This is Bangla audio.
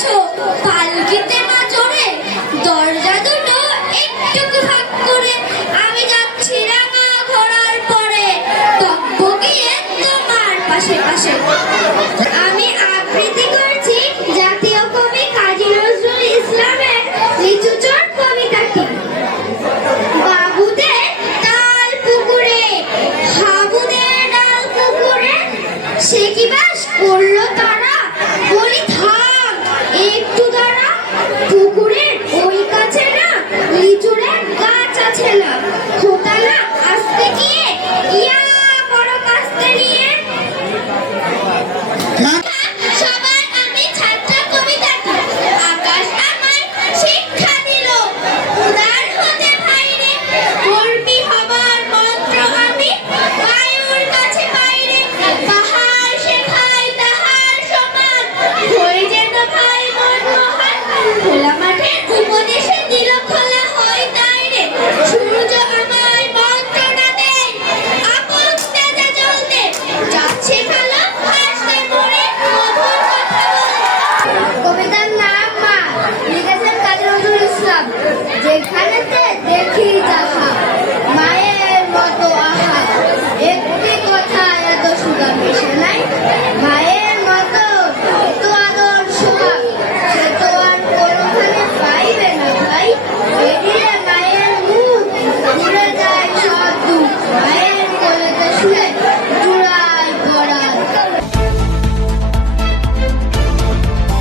দেখছ পালকিতে না চড়ে, দরজা দুটো একটু ফাঁক করে। আমি যাচ্ছি রাঙা ঘোড়ার পরে। তব্য গিয়ে তোমার পাশে পাশে। দেখা